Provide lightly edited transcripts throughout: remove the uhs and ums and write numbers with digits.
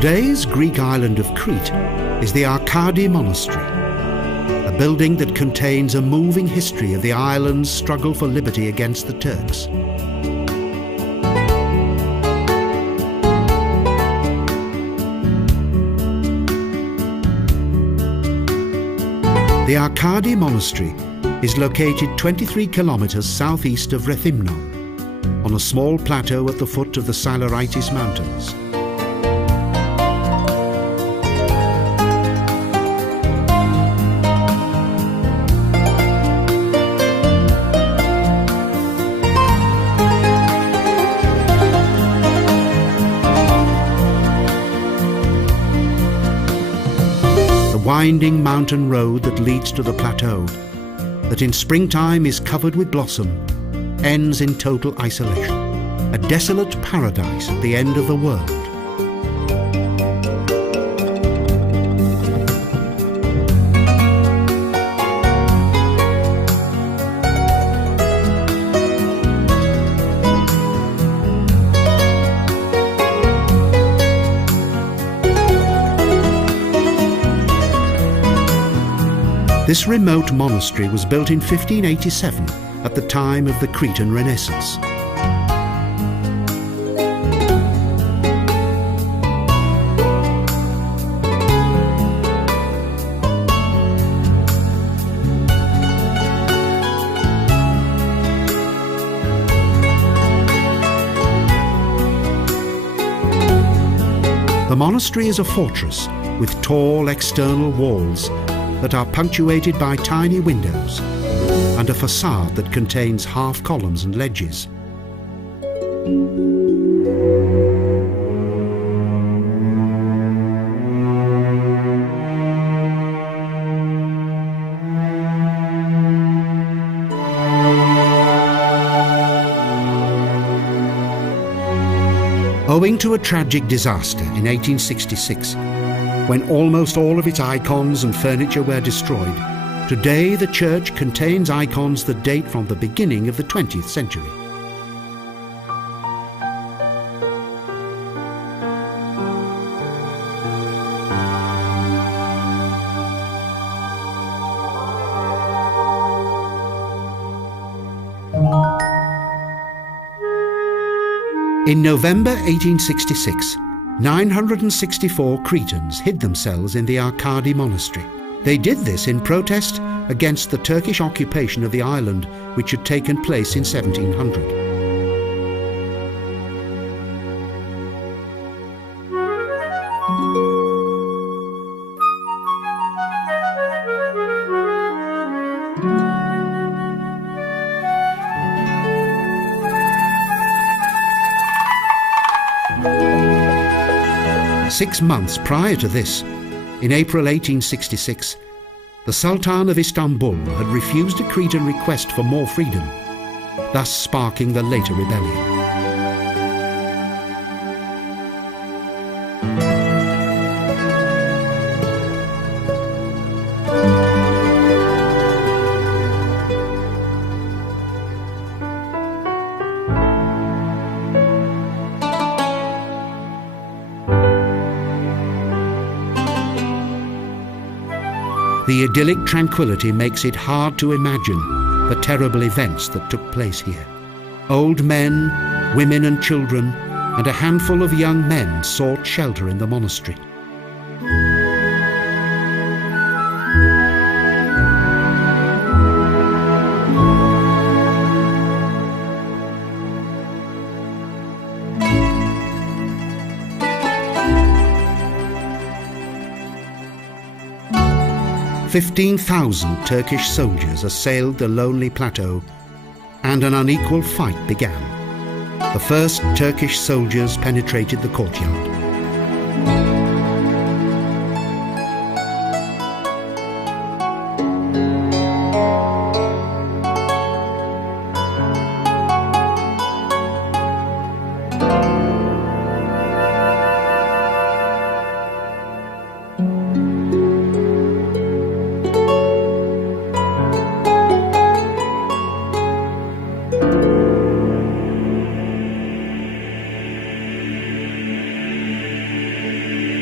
Today's Greek island of Crete is the Arkádi monastery, a building that contains a moving history of the island's struggle for liberty against the Turks. The Arkádi monastery is located 23 kilometres southeast of Rethimnon, on a small plateau at the foot of the Salaritis mountains. The winding mountain road that leads to the plateau, that in springtime is covered with blossom, ends in total isolation, a desolate paradise at the end of the world. This remote monastery was built in 1587 at the time of the Cretan Renaissance. The monastery is a fortress with tall external walls that are punctuated by tiny windows and a facade that contains half columns and ledges. Owing to a tragic disaster in 1866, when almost all of its icons and furniture were destroyed, today the church contains icons that date from the beginning of the 20th century. In November 1866, 964 Cretans hid themselves in the Arkádi monastery. They did this in protest against the Turkish occupation of the island, which had taken place in 1700. Six months prior to this, in April 1866, the Sultan of Istanbul had refused a Cretan request for more freedom, thus sparking the later rebellion. The idyllic tranquility makes it hard to imagine the terrible events that took place here. Old men, women and children, and a handful of young men sought shelter in the monastery. "15,000 Turkish soldiers assailed the lonely plateau, and an unequal fight began. The first Turkish soldiers penetrated the courtyard.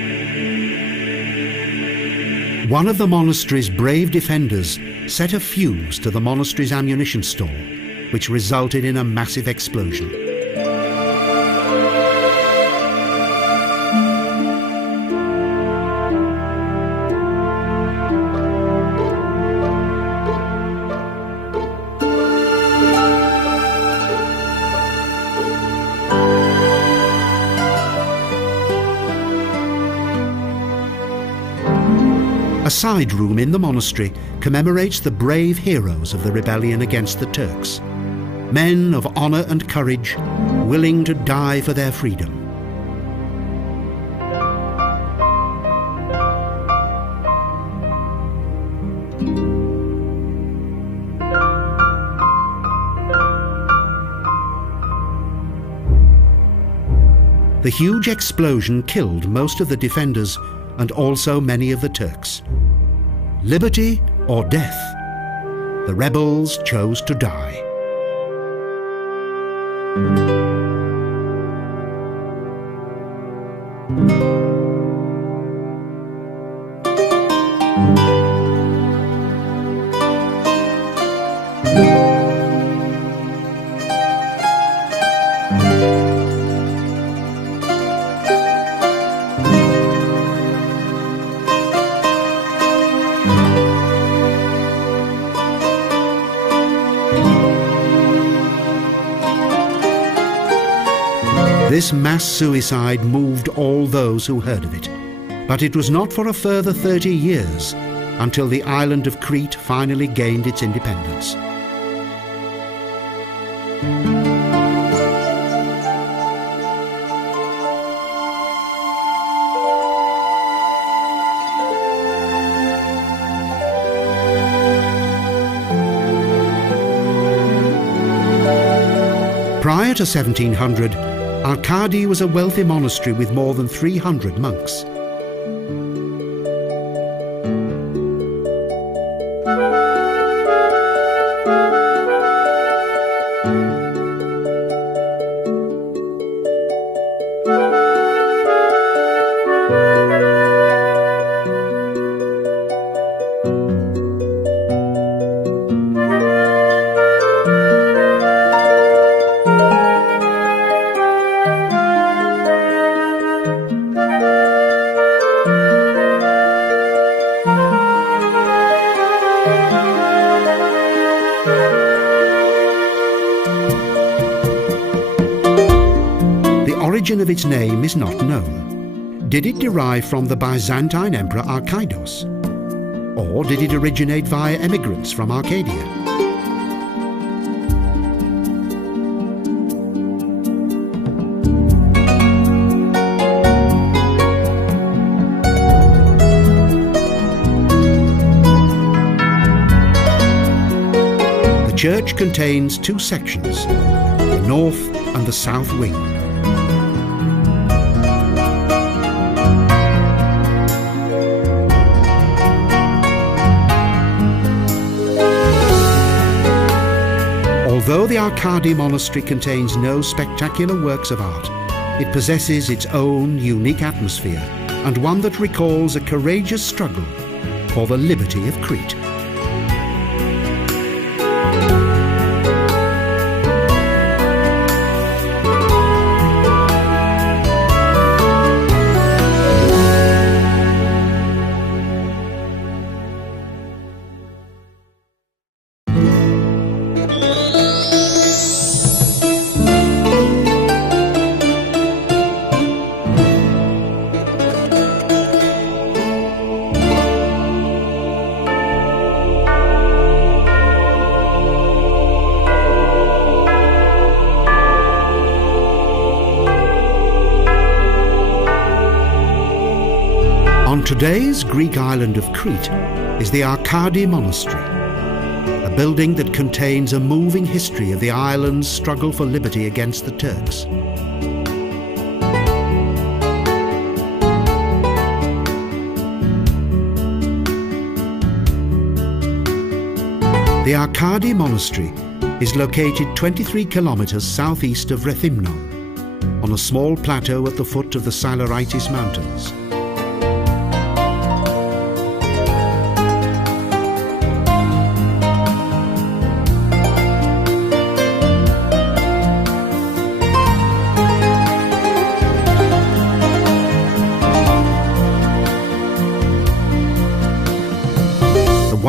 One of the monastery's brave defenders set a fuse to the monastery's ammunition store, which resulted in a massive explosion. A side room in the monastery commemorates the brave heroes of the rebellion against the Turks, men of honour and courage, willing to die for their freedom. The huge explosion killed most of the defenders and also many of the Turks. Liberty or death? The rebels chose to die. This mass suicide moved all those who heard of it, but it was not for a further 30 years until the island of Crete finally gained its independence. Prior to 1700, Arkádi was a wealthy monastery with more than 300 monks. The origin of its name is not known. Did it derive from the Byzantine Emperor Arkydos? Or did it originate via emigrants from Arcadia? The church contains two sections, the north and the south wing. Although the Arkádi monastery contains no spectacular works of art, it possesses its own unique atmosphere and one that recalls a courageous struggle for the liberty of Crete. On today's Greek island of Crete is the Arkádi Monastery, a building that contains a moving history of the island's struggle for liberty against the Turks. The Arkádi Monastery is located 23 kilometres southeast of Rethimnon, on a small plateau at the foot of the Salaritis Mountains.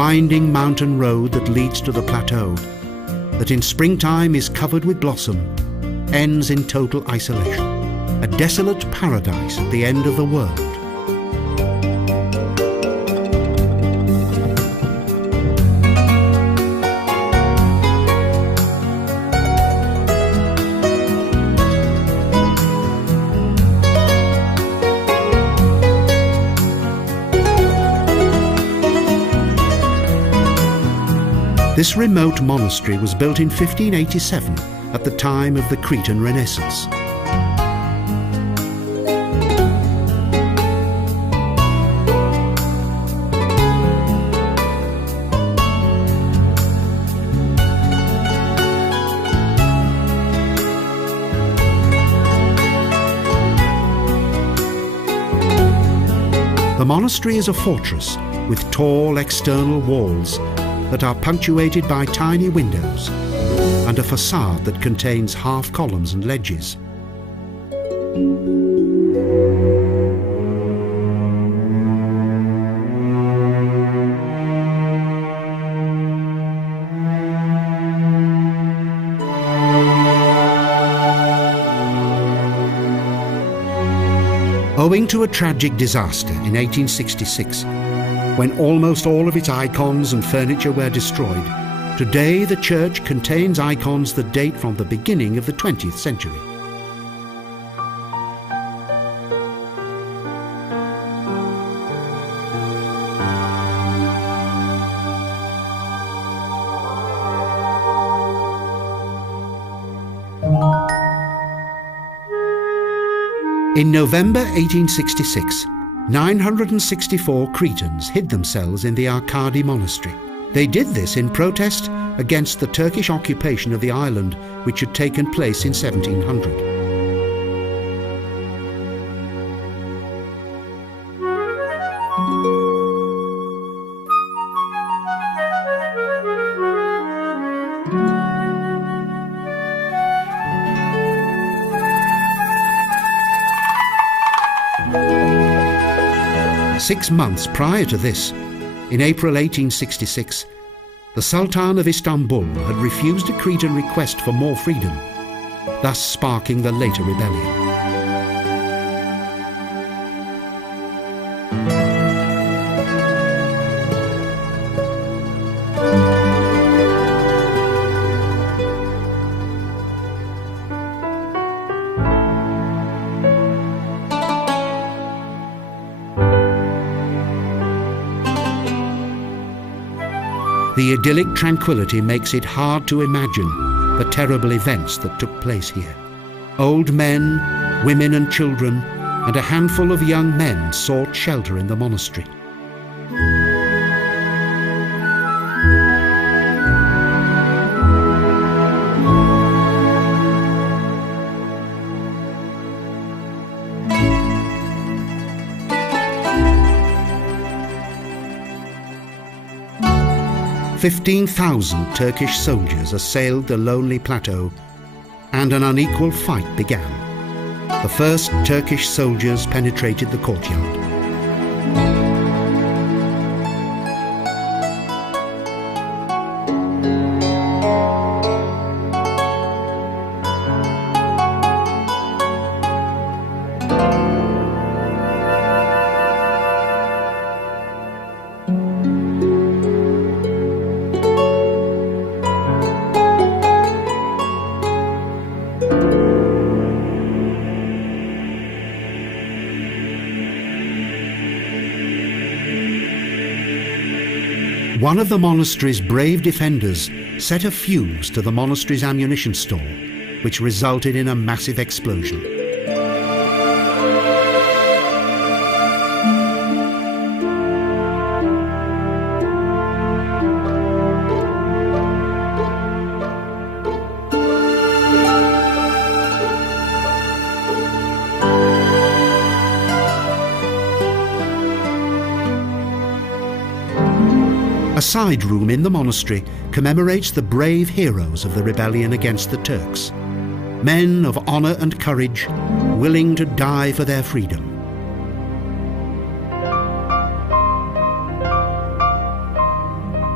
winding mountain road that leads to the plateau, that in springtime is covered with blossom, ends in total isolation, a desolate paradise at the end of the world. This remote monastery was built in 1587 at the time of the Cretan Renaissance. The monastery is a fortress with tall external walls that are punctuated by tiny windows and a facade that contains half columns and ledges. Owing to a tragic disaster in 1866, when almost all of its icons and furniture were destroyed, today the church contains icons that date from the beginning of the 20th century. In November 1866, 964 Cretans hid themselves in the Arkádi monastery. They did this in protest against the Turkish occupation of the island, which had taken place in 1700. Six months prior to this, in April 1866, the Sultan of Istanbul had refused a Cretan request for more freedom, thus sparking the later rebellion. The idyllic tranquility makes it hard to imagine the terrible events that took place here. Old men, women and children, and a handful of young men sought shelter in the monastery. "15,000 Turkish soldiers assailed the lonely plateau, and an unequal fight began. The first Turkish soldiers penetrated the courtyard. One of the monastery's brave defenders set a fuse to the monastery's ammunition store, which resulted in a massive explosion. A side room in the monastery commemorates the brave heroes of the rebellion against the Turks, men of honor and courage, willing to die for their freedom.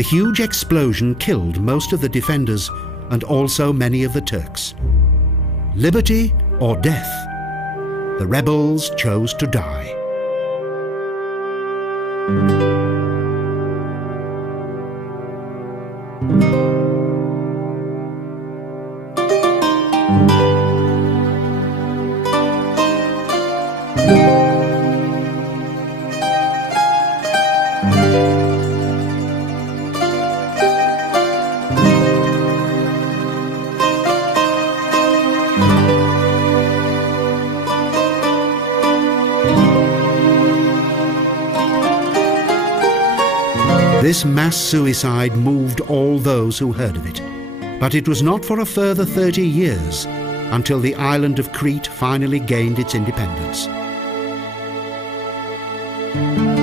The huge explosion killed most of the defenders and also many of the Turks. Liberty or death? The rebels chose to die. This mass suicide moved all those who heard of it, but it was not for a further 30 years until the island of Crete finally gained its independence.